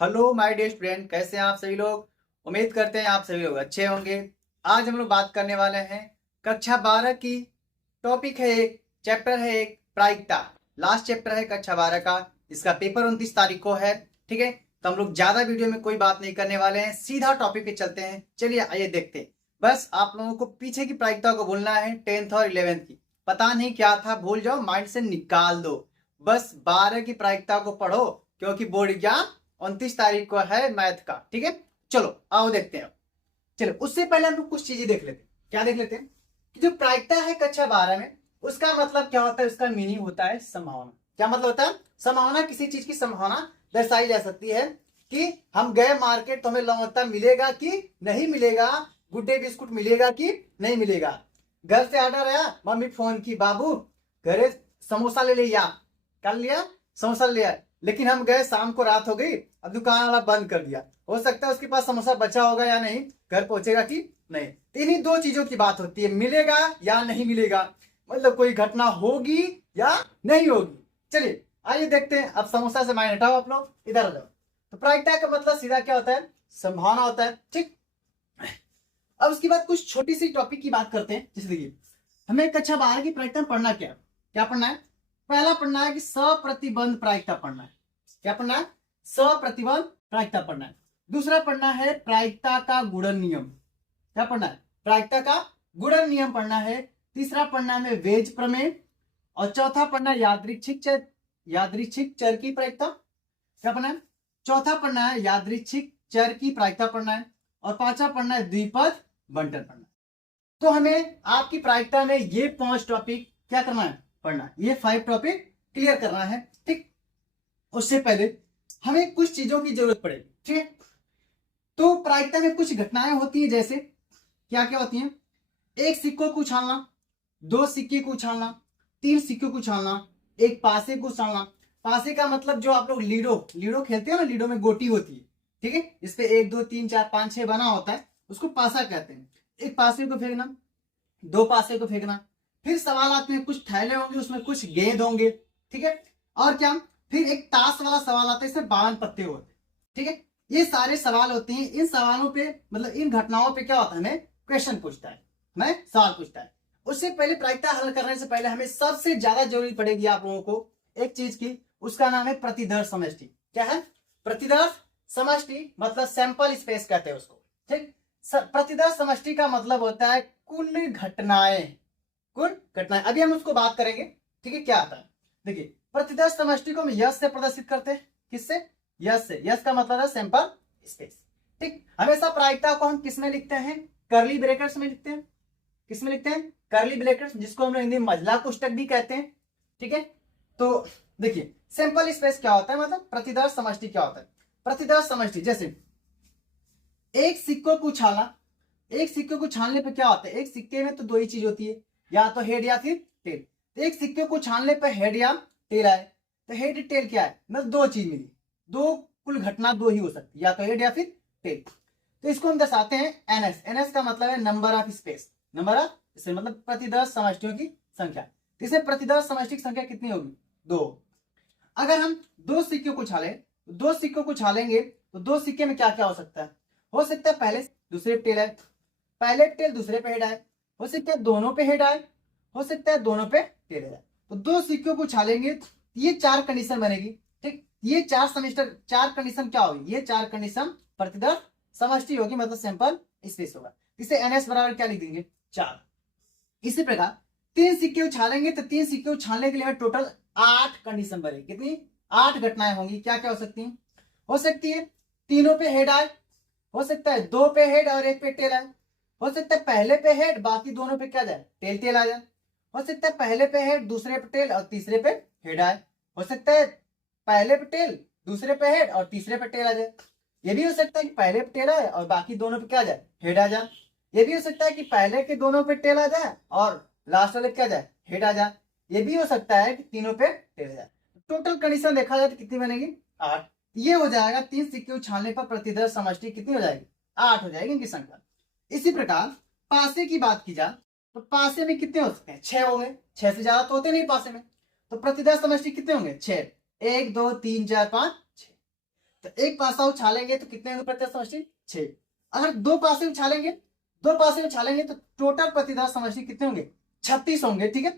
Hello my dear student, कैसे हैं आप सभी लोग। उम्मीद करते हैं आप सभी लोग अच्छे होंगे। आज हम लोग बात करने वाले हैं कक्षा 12 की। टॉपिक है एक, चैप्टर है एक, प्रायिकता। लास्ट चैप्टर है कक्षा 12 का। इसका पेपर 29 तारीख को है। ठीक है, तो हम लोग ज्यादा वीडियो में कोई बात नहीं करने वाले हैं, सीधा टॉपिक पे चलते हैं। चलिए आइए देखते हैं। बस आप लोगों को पीछे की प्रायिकता को भूलना है, 10th और 11th की। पता नहीं क्या था, भूल जाओ, माइंड से निकाल दो। बस 12 की प्रायिकता को पढ़ो, क्योंकि बोर्ड एग्जाम 29 तारीख को है मैथ का। ठीक है, चलो आओ देखते हैं। चलो उससे पहले हम लोग कुछ चीजें देख लेते हैं। क्या देख लेते हैं कि जो प्रायिकता है कक्षा 12 में, उसका मतलब क्या होता है, उसका मीनिंग होता है संभावना। क्या मतलब होता है? संभावना। किसी चीज की संभावना दर्शाई जा सकती है कि हम गए मार्केट तो हमें लौंगोता मिलेगा कि नहीं मिलेगा, गुड डे बिस्कुट मिलेगा कि नहीं मिलेगा। घर से ऑर्डर आया, मम्मी फोन की, बाबू घरे समोसा ले लिया। कर लिया, समोसा ले लिया। लेकिन हम गए, शाम को रात हो गई, अब दुकान वाला बंद कर दिया। हो सकता है उसके पास समोसा बचा होगा या नहीं, घर पहुंचेगा कि नहीं। तो इन्हीं दो चीजों की बात होती है, मिलेगा या नहीं मिलेगा, मतलब कोई घटना होगी या नहीं होगी। चलिए आइए देखते हैं। अब समोसा से माइंड हटाओ, आप लोग इधर आ जाओ। तो प्रायिकता का मतलब सीधा क्या होता है, संभावना होता है। ठीक, अब उसके बाद कुछ छोटी सी टॉपिक की बात करते हैं। जैसे देखिए, हमें कक्षा 12 की प्रायिकता में पढ़ना क्या क्या पढ़ना है। पहला पढ़ना है कि सप्रतिबंध प्रायिकता पढ़ना है। क्या पढ़ना है? सप्रतिबंध प्रायिकता पढ़ना है। दूसरा पढ़ना है प्रायिकता का गुणन नियम। क्या पढ़ना है? प्रायिकता का गुणन नियम पढ़ना है। तीसरा पढ़ना है वेज प्रमेय। और चौथा पढ़ना है यादृच्छिक चर की प्रायिकता। क्या पढ़ना है? चौथा पढ़ना है यादृच्छिक चर की प्रायिकता पढ़ना है। और पांचवा पढ़ना है द्विपद बंटन पढ़ना है। तो हमें आपकी प्रायिकता में ये 5 टॉपिक क्या करना है, पढ़ना है। ये 5 टॉपिक क्लियर करना है। ठीक, उससे पहले हमें कुछ चीजों की जरूरत पड़ेगी। ठीक है, तो प्रायिकता में कुछ घटनाएं होती है। जैसे क्या क्या होती हैं? एक सिक्कों को उछालना, 2 सिक्के को उछालना, 3 सिक्कों को उछालना, एक पासे को उछालना। पासे का मतलब जो आप लोग लीडो लीडो खेलते हो ना, लीडो में गोटी होती है। ठीक है, इस पे 1 2 3 4 5 6 बना होता है, उसको पासा कहते हैं। एक पासे को फेंकना, 2 पासे को फेंकना। फिर सवाल आते हैं, कुछ थैले होंगे, उसमें कुछ गेंद होंगे। ठीक है, और क्या, फिर एक ताश वाला सवाल आता है, इसमें 52 पत्ते होते हैं। ठीक है, ये सारे सवाल होते हैं। इन सवालों पे, मतलब इन घटनाओं पे क्या होता है, हमें क्वेश्चन पूछता है, हमें सवाल पूछता है। उससे पहले प्रायिकता हल करने से पहले हमें सबसे ज्यादा जरूरी पड़ेगी आप लोगों को एक चीज की, उसका नाम है प्रतिदर्श समष्टि। क्या है? प्रतिदर्श समष्टि, मतलब सैंपल स्पेस कहते हैं उसको। ठीक, प्रतिदर्श समष्टि का मतलब होता है कुल घटनाएं। कुल घटनाएं, अभी हम उसको बात करेंगे। ठीक है, क्या आता है देखिए। प्रतिदर्श समष्टि को हम यश से प्रदर्शित करते हैं। किससे? यश से। यश का मतलब है सैंपल स्पेस। ठीक, हमेशा प्रायिकता को हम किस में लिखते हैं? करली ब्रैकेट्स में लिखते हैं। किस में लिखते हैं? करली ब्रैकेट्स, जिसको हम लोग हिंदी में मझला कोष्टक भी कहते हैं। ठीक है, तो देखिए सैंपल स्पेस क्या होता है, मतलब प्रतिदर्श समष्टि क्या होता है। प्रतिदर्श समष्टि जैसे एक सिक्कों को उछालना। एक सिक्के को छानने पे क्या होता है, एक सिक्के में तो 2 ही चीज होती है, या तो हेड या फिर टेल। तो एक सिक्के को छानने पे हेड या टेल आए, तो हेड टेल क्या है, मतलब 2 चीज मिली। 2 कुल घटना 2 ही हो सकती है, या तो हेड या फिर टेल। तो इसको हम दर्शाते हैं एनएस। एनएस का मतलब है number of space. Number of space मतलब प्रतिदर्श समष्टियों की संख्या। इसमें प्रतिदर्श समष्टि की संख्या कितनी होगी? 2। अगर हम 2 सिक्कों को छालें, 2 सिक्कों को छालेंगे तो 2 सिक्के में क्या क्या हो सकता है? हो सकता है पहले दूसरे टेल आए, पहले टेल दूसरे पे हेड आए, हो सकता है दोनों पे हेड आए, हो सकता है दोनों पे टेल आए। तो 2 सिक्कों को छालेंगे, ये 4 कंडीशन बनेगी। ठीक, ये 4 कंडीशन क्या होगी? ये 4 कंडीशन प्रतिदर्श समष्टि होगी, मतलब सैंपल स्पेस होगा। इसे एनएस बराबर क्या लिख देंगे? 4। इसी प्रकार 3 सिक्के उछालेंगे, तो 3 सिक्के उछालने के लिए टोटल 8 कंडीशन बनेगी। कितनी? 8 घटनाएं होंगी। क्या क्या हो सकती हैं? हो सकती है तीनों पे हेड आए, हो सकता है 2 पे हेड और 1 पे टेल आए, हो सकता है पहले पे हेड बाकी दोनों पे क्या जाए, टेल टेल आ जाए, हो सकता है पहले पे हेड दूसरे पे टेल और तीसरे पे हेड आए, हो सकता है पहले पे टेल दूसरे पे हेड और तीसरे पे टेल आ जाए। ये भी हो सकता है कि पहले पे टेल आए और बाकी दोनों पे क्या जाए, हेड आ जाए। ये भी हो सकता है कि पहले के दोनों पे टेल आ जाए और लास्ट वाले क्या जाए, हेड आ जाए। ये भी हो सकता है कि तीनों पे टेल आ जाए। टोटल कंडीशन देखा जाए तो कितनी बनेगी? 8। ये हो जाएगा 3 सिक्के उछालने पर प्रतिदर्श समष्टि कितनी हो जाएगी? 8 हो जाएगी इनकी संख्या। इसी प्रकार पासे की बात की जाए तो पासे में कितने हो सकते हैं? 6 होंगे। 6 से ज्यादा तो होते नहीं पासे में। तो प्रतिदर्श समष्टि कितने होंगे? 6। 1 2 3 4 5 6। तो एक पासा उछालेंगे तो कितने होंगे प्रतिदर्श समष्टि? 6। अगर दो पासे उछालेंगे, दो पासे उछालेंगे तो टोटल प्रतिदर्श समष्टि कितने होंगे? 36 होंगे। ठीक है,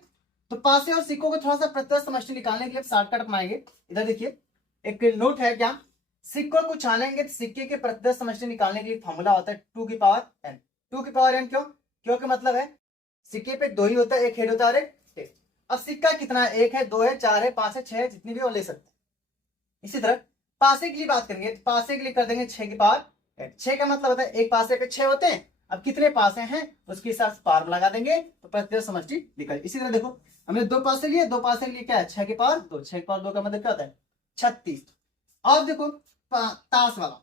तो पासे और सिक्कों को थोड़ा सा प्रतिदर्श समष्टि निकालने के लिए शॉर्टकट अपनाएंगे। इधर देखिए एक नोट है क्या, सिक्कों को उछालेंगे तो सिक्के के प्रतिदर्श समष्टि निकालने के लिए फॉर्मूला होता है 2 की पावर n। 2 की पावर n क्यों? क्योंकि मतलब है सिक्के पे दो ही होता है, एक हेड होता है और एक टेल। अब सिक्का कितना है? 1 है, 2 है, 4 है, 5 है, 6 है, जितनी भी वो ले सकते हैं। इसी तरह पासे के लिए बात करेंगे तो पासे के लिए कर देंगे 6 की पावर 8। 6 का मतलब होता है एक पासे पे 6 होते हैं। अब कितने पासे हैं उसके हिसाब से पावर लगा देंगे तो प्रतिदर्श समष्टि निकल। इसी तरह देखो हमने दो पासे लिए, दो पासे के लिए क्या है? 6 की पावर 2। 6 की पावर 2 का मतलब क्या होता है? 36। अब देखो ताश वाला,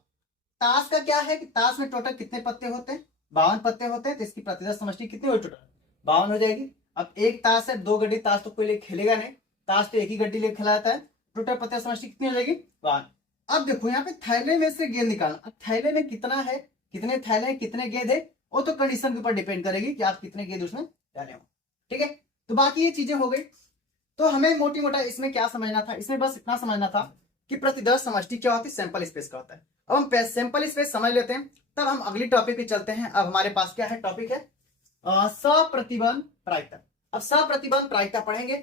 ताश का क्या है कि ताश में टोटल कितने पत्ते होते हैं? 52 पत्ते होते हैं। तो इसकी प्रतिदर्श समष्टि कितनी हो टोटल? 52 हो जाएगी। अब एक ताश है, दो गड्डी ताश तो कोई ले खेलेगा नहीं, ताश तो एक ही गड्डी ले खेला जाता है। टोटल प्रतिदर्श समष्टि कितनी हो जाएगी? 52। अब देखो यहाँ पे थैले में से गेंद निकालना। अब थैले में कितना है, कितने थैले हैं, कितने गेंद है, वो तो कंडीशन के ऊपर डिपेंड करेगी कि आप कितने गेंद उसमें डाले हो। ठीक है, तो बाकी ये चीजें हो गई। तो हमें मोटी मोटा इसमें क्या समझना था? इसमें बस इतना समझना था कि प्रतिदर्श समष्टि क्या होती है, सैंपल स्पेस का होता है। अब हम सैंपल स्पेस समझ लेते हैं, तब हम अगली टॉपिक पे चलते हैं। अब हमारे पास क्या है? टॉपिक है सप्रतिबंध प्रायिकता। अब सप्रतिबंध प्रायिकता पढ़ेंगे